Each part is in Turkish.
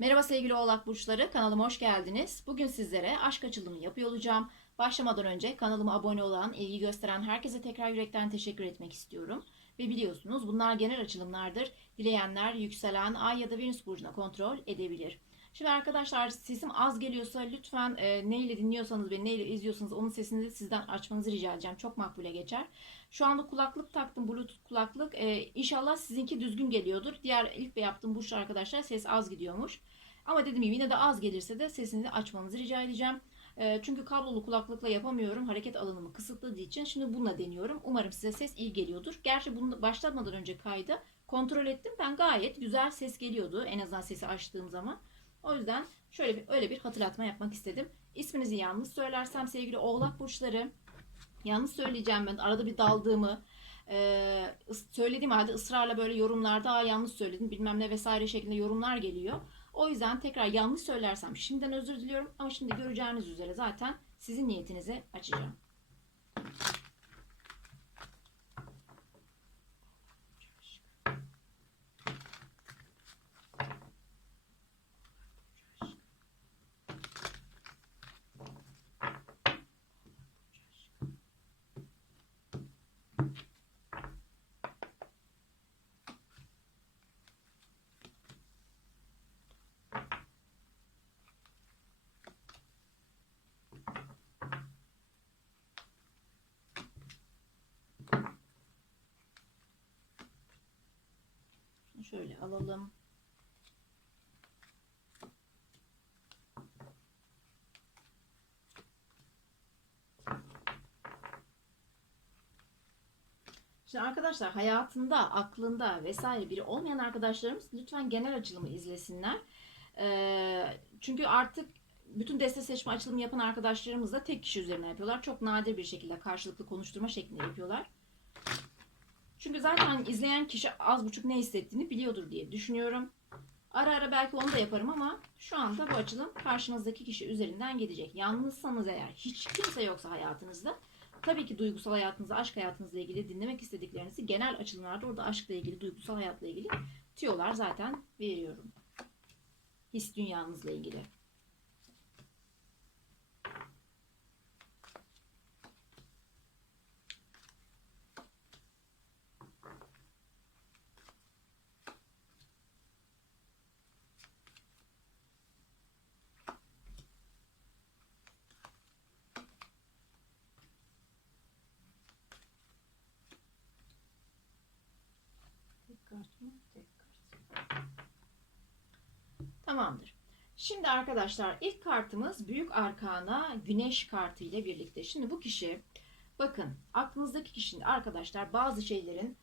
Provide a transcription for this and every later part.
Merhaba sevgili oğlak burçları, kanalıma hoş geldiniz. Bugün sizlere aşk açılımı yapıyor olacağım. Başlamadan önce kanalıma abone olan, ilgi gösteren herkese tekrar yürekten teşekkür etmek istiyorum. Ve biliyorsunuz bunlar genel açılımlardır. Dileyenler yükselen ay ya da venüs burcuna kontrol edebilir. Şimdi arkadaşlar sesim az geliyorsa lütfen e, neyle dinliyorsanız ve neyle izliyorsanız onun sesini de sizden açmanızı rica edeceğim. Çok makbule geçer. Şu anda kulaklık taktım, bluetooth kulaklık. E, inşallah sizinki düzgün geliyordur. Diğer ilk ve yaptığım burç arkadaşlar ses az gidiyormuş. Ama dediğim gibi yine de az gelirse de sesinizi açmanızı rica edeceğim. E, çünkü kablolu kulaklıkla yapamıyorum. Hareket alanımı kısıtladığı için şimdi bununla deniyorum. Umarım size ses iyi geliyordur. Gerçi bunu başlatmadan önce kaydı kontrol ettim. Ben gayet güzel ses geliyordu. En azından sesi açtığım zaman. O yüzden şöyle bir öyle bir hatırlatma yapmak istedim. İsminizi yanlış söylersem sevgili oğlak burçları yanlış söyleyeceğim ben arada bir daldığımı e, söylediğim halde ısrarla böyle yorumlarda yanlış söyledin bilmem ne vesaire şeklinde yorumlar geliyor. O yüzden tekrar yanlış söylersem şimdiden özür diliyorum ama şimdi göreceğiniz üzere zaten sizin niyetinizi açacağım. Şöyle alalım. Şimdi arkadaşlar hayatında, aklında vesaire biri olmayan arkadaşlarımız lütfen genel açılımı izlesinler. Ee, çünkü artık bütün deste seçme açılımı yapan arkadaşlarımız da tek kişi üzerine yapıyorlar. Çok nadir bir şekilde karşılıklı konuşturma şeklinde yapıyorlar. Çünkü zaten izleyen kişi az buçuk ne hissettiğini biliyordur diye düşünüyorum. Ara ara belki onu da yaparım ama şu anda bu açılım karşınızdaki kişi üzerinden gidecek. Yalnızsanız eğer hiç kimse yoksa hayatınızda tabii ki duygusal hayatınızı, aşk hayatınızla ilgili dinlemek istediklerinizi genel açılımlarda orada aşkla ilgili, duygusal hayatla ilgili tüyolar zaten veriyorum. His dünyanızla ilgili. Tek Tamamdır. Şimdi arkadaşlar ilk kartımız Büyük Arkana Güneş kartı ile birlikte. Şimdi bu kişi bakın aklınızdaki kişinin arkadaşlar bazı şeylerin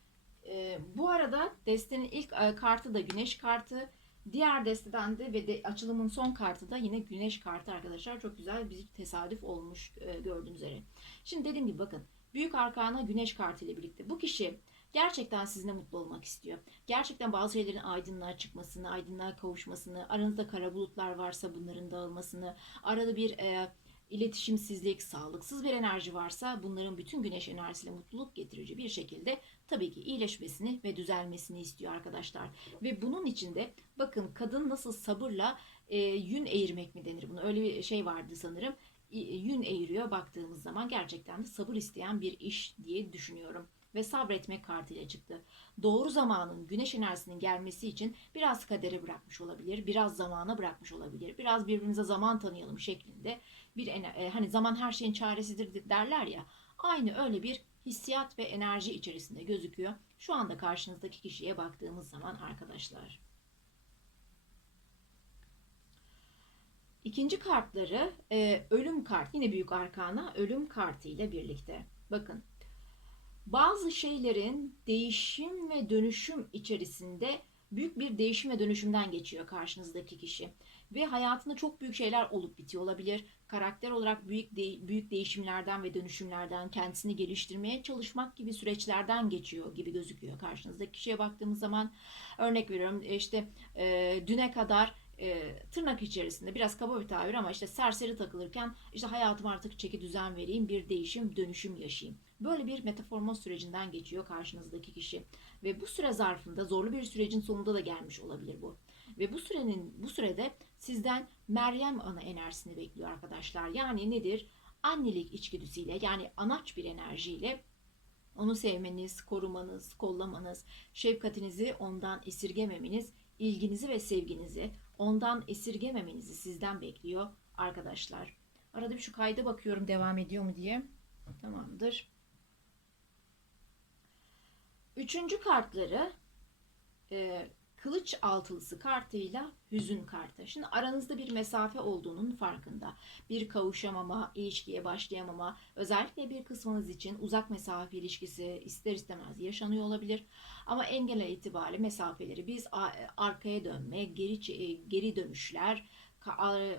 e, bu arada destenin ilk e, kartı da Güneş kartı. Diğer desteden de ve de açılımın son kartı da yine Güneş kartı arkadaşlar. Çok güzel bir tesadüf olmuş e, gördüğünüz üzere. Şimdi dediğim gibi bakın Büyük Arkana Güneş kartı ile birlikte bu kişi gerçekten sizinle mutlu olmak istiyor. Gerçekten bazı şeylerin aydınlığa çıkmasını, aydınlığa kavuşmasını, aranızda kara bulutlar varsa bunların dağılmasını, arada bir e, iletişimsizlik, sağlıksız bir enerji varsa bunların bütün güneş enerjisiyle mutluluk getirici bir şekilde tabii ki iyileşmesini ve düzelmesini istiyor arkadaşlar. Ve bunun içinde bakın kadın nasıl sabırla e, yün eğirmek mi denir bunu? Öyle bir şey vardı sanırım. Yün eğiriyor baktığımız zaman gerçekten de sabır isteyen bir iş diye düşünüyorum ve sabretmek kartıyla çıktı. Doğru zamanın güneş enerjisinin gelmesi için biraz kadere bırakmış olabilir, biraz zamana bırakmış olabilir, biraz birbirimize zaman tanıyalım şeklinde bir e, hani zaman her şeyin çaresidir derler ya. Aynı öyle bir hissiyat ve enerji içerisinde gözüküyor. Şu anda karşınızdaki kişiye baktığımız zaman arkadaşlar. İkinci kartları e, ölüm kart yine büyük arkana ölüm kartı ile birlikte. Bakın bazı şeylerin değişim ve dönüşüm içerisinde büyük bir değişim ve dönüşümden geçiyor karşınızdaki kişi. Ve hayatında çok büyük şeyler olup bitiyor olabilir. Karakter olarak büyük de- büyük değişimlerden ve dönüşümlerden kendisini geliştirmeye çalışmak gibi süreçlerden geçiyor gibi gözüküyor karşınızdaki kişiye baktığımız zaman. Örnek veriyorum işte e, düne kadar e, tırnak içerisinde biraz kaba bir tabir ama işte serseri takılırken işte hayatım artık çeki düzen vereyim bir değişim dönüşüm yaşayayım. Böyle bir metaforma sürecinden geçiyor karşınızdaki kişi. Ve bu süre zarfında zorlu bir sürecin sonunda da gelmiş olabilir bu. Ve bu sürenin bu sürede sizden Meryem ana enerjisini bekliyor arkadaşlar. Yani nedir? Annelik içgüdüsüyle yani anaç bir enerjiyle onu sevmeniz, korumanız, kollamanız, şefkatinizi ondan esirgememeniz, ilginizi ve sevginizi ondan esirgememenizi sizden bekliyor arkadaşlar. Arada bir şu kayda bakıyorum devam ediyor mu diye. Tamamdır. Üçüncü kartları e, kılıç altılısı kartıyla hüzün kartı. Şimdi aranızda bir mesafe olduğunun farkında. Bir kavuşamama, ilişkiye başlayamama, özellikle bir kısmınız için uzak mesafe ilişkisi ister istemez yaşanıyor olabilir. Ama engel itibariyle mesafeleri biz arkaya dönme, geri geri dönüşler,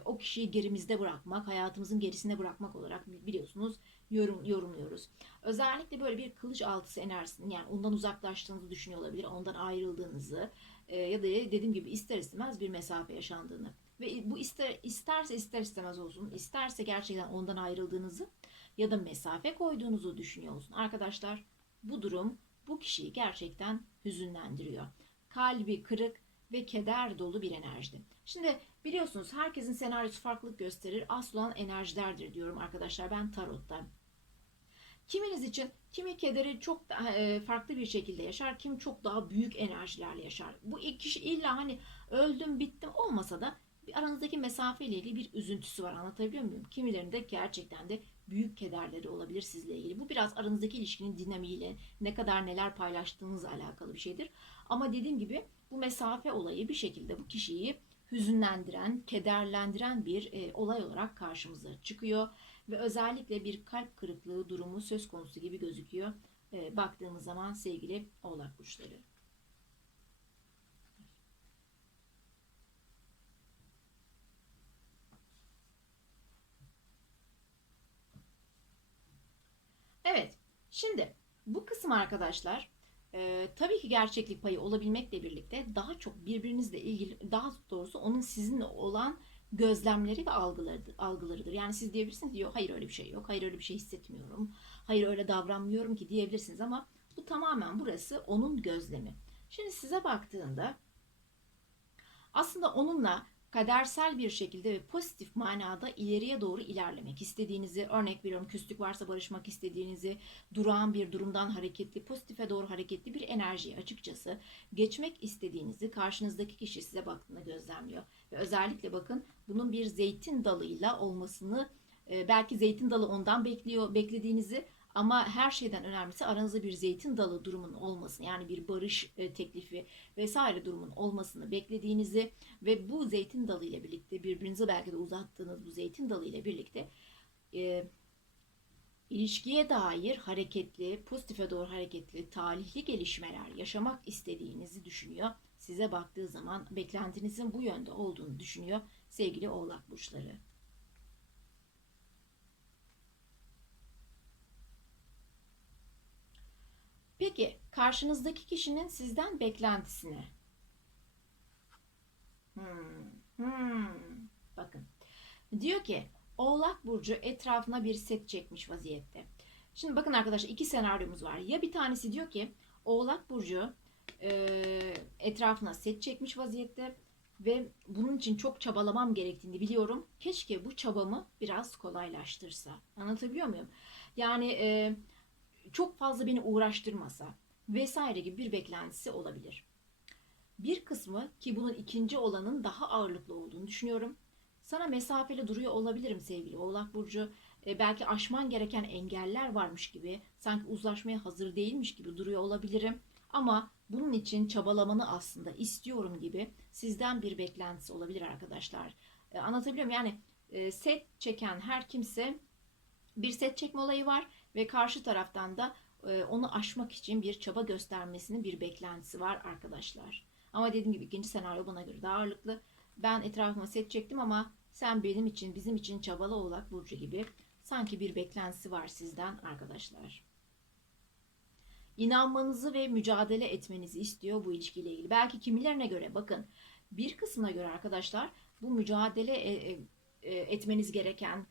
o kişiyi gerimizde bırakmak, hayatımızın gerisine bırakmak olarak biliyorsunuz yorum, yorumluyoruz. Özellikle böyle bir kılıç altısı enerjisinin yani ondan uzaklaştığınızı düşünüyor olabilir, ondan ayrıldığınızı e, ya da dediğim gibi ister istemez bir mesafe yaşandığını ve bu ister isterse ister istemez olsun, isterse gerçekten ondan ayrıldığınızı ya da mesafe koyduğunuzu düşünüyor olsun. Arkadaşlar bu durum bu kişiyi gerçekten hüzünlendiriyor. Kalbi kırık ve keder dolu bir enerjide. Şimdi biliyorsunuz herkesin senaryosu farklılık gösterir. Asıl enerjilerdir diyorum arkadaşlar ben tarotta. Kiminiz için kimi kederi çok daha, e, farklı bir şekilde yaşar, kimi çok daha büyük enerjilerle yaşar. Bu iki kişi illa hani öldüm bittim olmasa da bir aranızdaki mesafeyle ilgili bir üzüntüsü var anlatabiliyor muyum? Kimilerinde gerçekten de büyük kederleri olabilir sizle ilgili. Bu biraz aranızdaki ilişkinin dinamiğiyle ne kadar neler paylaştığınızla alakalı bir şeydir. Ama dediğim gibi bu mesafe olayı bir şekilde bu kişiyi hüzünlendiren, kederlendiren bir e, olay olarak karşımıza çıkıyor ve özellikle bir kalp kırıklığı durumu söz konusu gibi gözüküyor. E, baktığımız zaman sevgili Oğlak burçları. Evet, şimdi bu kısım arkadaşlar e, tabii ki gerçeklik payı olabilmekle birlikte daha çok birbirinizle ilgili, daha doğrusu onun sizinle olan gözlemleri ve algılarıdır, algılarıdır. Yani siz diyebilirsiniz diyor hayır öyle bir şey yok, hayır öyle bir şey hissetmiyorum, hayır öyle davranmıyorum ki diyebilirsiniz ama bu tamamen burası onun gözlemi. Şimdi size baktığında aslında onunla kadersel bir şekilde ve pozitif manada ileriye doğru ilerlemek istediğinizi, örnek veriyorum küslük varsa barışmak istediğinizi, durağan bir durumdan hareketli, pozitife doğru hareketli bir enerjiyi açıkçası geçmek istediğinizi karşınızdaki kişi size baktığında gözlemliyor. Ve özellikle bakın bunun bir zeytin dalıyla olmasını e, belki zeytin dalı ondan bekliyor, beklediğinizi ama her şeyden önemlisi aranızda bir zeytin dalı durumun olmasını yani bir barış e, teklifi vesaire durumun olmasını beklediğinizi ve bu zeytin dalı ile birlikte birbirinize belki de uzattığınız bu zeytin dalı ile birlikte e, ilişkiye dair hareketli, pozitife doğru hareketli, talihli gelişmeler yaşamak istediğinizi düşünüyor. Size baktığı zaman beklentinizin bu yönde olduğunu düşünüyor sevgili oğlak burçları. Peki karşınızdaki kişinin sizden beklentisine. Hmm, hmm. Bakın. Diyor ki Oğlak Burcu etrafına bir set çekmiş vaziyette. Şimdi bakın arkadaşlar iki senaryomuz var. Ya bir tanesi diyor ki Oğlak Burcu e, etrafına set çekmiş vaziyette ve bunun için çok çabalamam gerektiğini biliyorum. Keşke bu çabamı biraz kolaylaştırsa. Anlatabiliyor muyum? Yani e, çok fazla beni uğraştırmasa vesaire gibi bir beklentisi olabilir. Bir kısmı ki bunun ikinci olanın daha ağırlıklı olduğunu düşünüyorum. Sana mesafeli duruyor olabilirim sevgili Oğlak Burcu. E, belki aşman gereken engeller varmış gibi, sanki uzlaşmaya hazır değilmiş gibi duruyor olabilirim. Ama bunun için çabalamanı aslında istiyorum gibi sizden bir beklentisi olabilir arkadaşlar. E, anlatabiliyor muyum? Yani e, set çeken her kimse bir set çekme olayı var ve karşı taraftan da e, onu aşmak için bir çaba göstermesinin bir beklentisi var arkadaşlar. Ama dediğim gibi ikinci senaryo bana göre daha ağırlıklı. Ben etrafıma set çektim ama sen benim için, bizim için çabalı olak Burcu gibi sanki bir beklentisi var sizden arkadaşlar. İnanmanızı ve mücadele etmenizi istiyor bu ilişkiyle ilgili. Belki kimilerine göre bakın bir kısmına göre arkadaşlar bu mücadele e, e, etmeniz gereken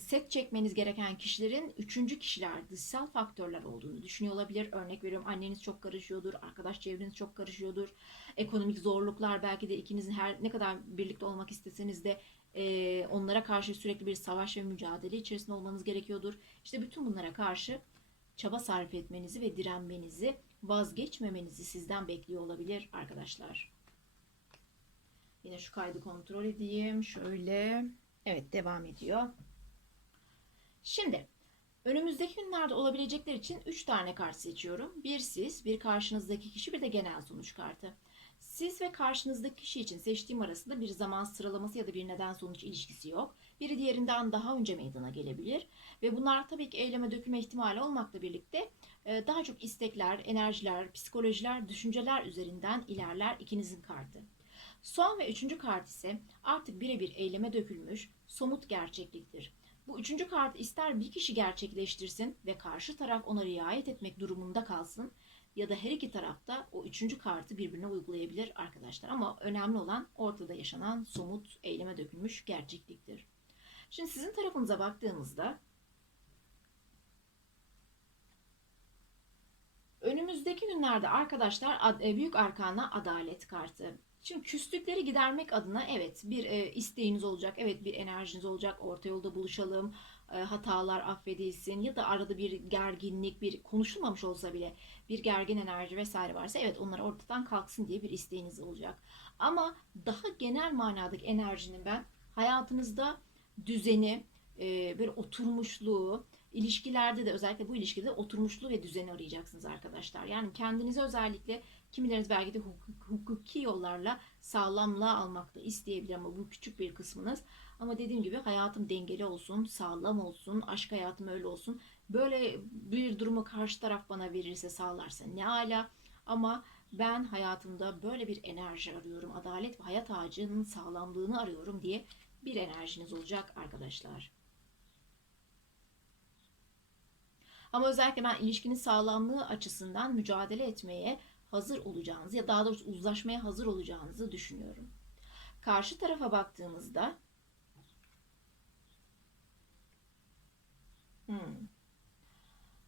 set çekmeniz gereken kişilerin üçüncü kişiler, dışsal faktörler olduğunu düşünüyor olabilir. Örnek veriyorum anneniz çok karışıyordur, arkadaş çevreniz çok karışıyordur. Ekonomik zorluklar belki de ikinizin her ne kadar birlikte olmak isteseniz de e, onlara karşı sürekli bir savaş ve mücadele içerisinde olmanız gerekiyordur. İşte bütün bunlara karşı çaba sarf etmenizi ve direnmenizi, vazgeçmemenizi sizden bekliyor olabilir arkadaşlar. Yine şu kaydı kontrol edeyim. Şöyle. Evet devam ediyor. Şimdi önümüzdeki günlerde olabilecekler için 3 tane kart seçiyorum. Bir siz, bir karşınızdaki kişi, bir de genel sonuç kartı. Siz ve karşınızdaki kişi için seçtiğim arasında bir zaman sıralaması ya da bir neden sonuç ilişkisi yok. Biri diğerinden daha önce meydana gelebilir. Ve bunlar tabii ki eyleme dökülme ihtimali olmakla birlikte e, daha çok istekler, enerjiler, psikolojiler, düşünceler üzerinden ilerler ikinizin kartı. Son ve üçüncü kart ise artık birebir eyleme dökülmüş somut gerçekliktir. Bu üçüncü kart ister bir kişi gerçekleştirsin ve karşı taraf ona riayet etmek durumunda kalsın ya da her iki tarafta o üçüncü kartı birbirine uygulayabilir arkadaşlar. Ama önemli olan ortada yaşanan somut eyleme dökülmüş gerçekliktir. Şimdi sizin tarafınıza baktığımızda önümüzdeki günlerde arkadaşlar e, büyük arkana adalet kartı. Şimdi küslükleri gidermek adına evet bir e, isteğiniz olacak, evet bir enerjiniz olacak, orta yolda buluşalım, e, hatalar affedilsin ya da arada bir gerginlik, bir konuşulmamış olsa bile bir gergin enerji vesaire varsa evet onlar ortadan kalksın diye bir isteğiniz olacak. Ama daha genel manadaki enerjinin ben hayatınızda düzeni, e, böyle oturmuşluğu, ilişkilerde de özellikle bu ilişkide oturmuşluğu ve düzeni arayacaksınız arkadaşlar. Yani kendinize özellikle kimileriniz belki de hukuk, hukuki yollarla sağlamlığa almak da isteyebilir ama bu küçük bir kısmınız. Ama dediğim gibi hayatım dengeli olsun, sağlam olsun, aşk hayatım öyle olsun. Böyle bir durumu karşı taraf bana verirse, sağlarsa ne ala. Ama ben hayatımda böyle bir enerji arıyorum. Adalet ve hayat ağacının sağlamlığını arıyorum diye bir enerjiniz olacak arkadaşlar. Ama özellikle ben ilişkinin sağlamlığı açısından mücadele etmeye hazır olacağınızı ya daha doğrusu uzlaşmaya hazır olacağınızı düşünüyorum. Karşı tarafa baktığımızda hmm.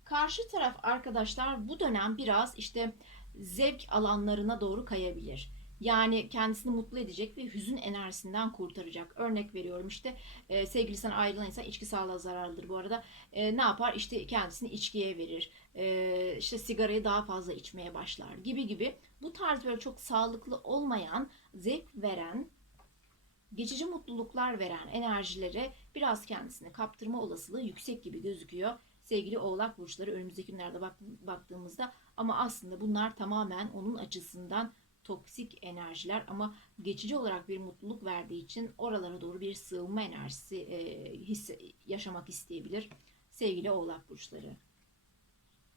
karşı taraf arkadaşlar bu dönem biraz işte zevk alanlarına doğru kayabilir. Yani kendisini mutlu edecek ve hüzün enerjisinden kurtaracak. Örnek veriyorum işte e, sevgilisinden ayrılan insan içki sağlığa zararlıdır bu arada. E, ne yapar? İşte kendisini içkiye verir. E, işte sigarayı daha fazla içmeye başlar gibi gibi. Bu tarz böyle çok sağlıklı olmayan, zevk veren, geçici mutluluklar veren enerjilere biraz kendisini kaptırma olasılığı yüksek gibi gözüküyor. Sevgili oğlak burçları önümüzdeki günlerde bak, baktığımızda ama aslında bunlar tamamen onun açısından toksik enerjiler ama geçici olarak bir mutluluk verdiği için oralara doğru bir sığınma enerjisi e, hisse, yaşamak isteyebilir sevgili oğlak burçları.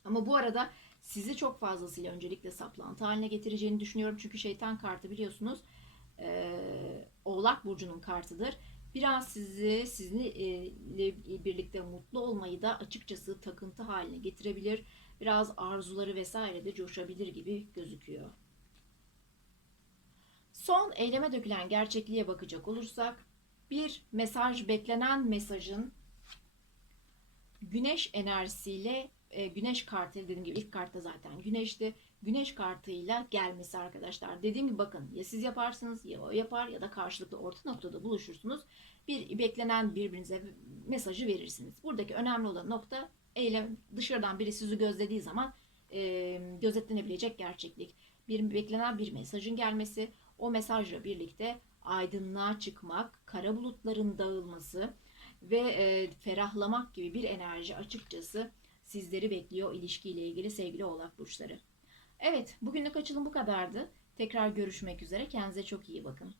Ama bu arada sizi çok fazlasıyla öncelikle saplantı haline getireceğini düşünüyorum. Çünkü şeytan kartı biliyorsunuz e, oğlak burcunun kartıdır. Biraz sizi sizinle e, birlikte mutlu olmayı da açıkçası takıntı haline getirebilir. Biraz arzuları vesaire de coşabilir gibi gözüküyor. Son eyleme dökülen gerçekliğe bakacak olursak bir mesaj beklenen mesajın güneş enerjisiyle e, güneş kartı dediğim gibi ilk kartta zaten güneşti. Güneş kartıyla gelmesi arkadaşlar. Dediğim gibi bakın ya siz yaparsınız ya o yapar ya da karşılıklı orta noktada buluşursunuz. Bir beklenen birbirinize mesajı verirsiniz. Buradaki önemli olan nokta eylem dışarıdan biri sizi gözlediği zaman e, gözetlenebilecek gerçeklik. Bir beklenen bir mesajın gelmesi, o mesajla birlikte aydınlığa çıkmak, kara bulutların dağılması ve e, ferahlamak gibi bir enerji açıkçası sizleri bekliyor ilişkiyle ilgili sevgili oğlak burçları. Evet bugünlük açılım bu kadardı. Tekrar görüşmek üzere. Kendinize çok iyi bakın.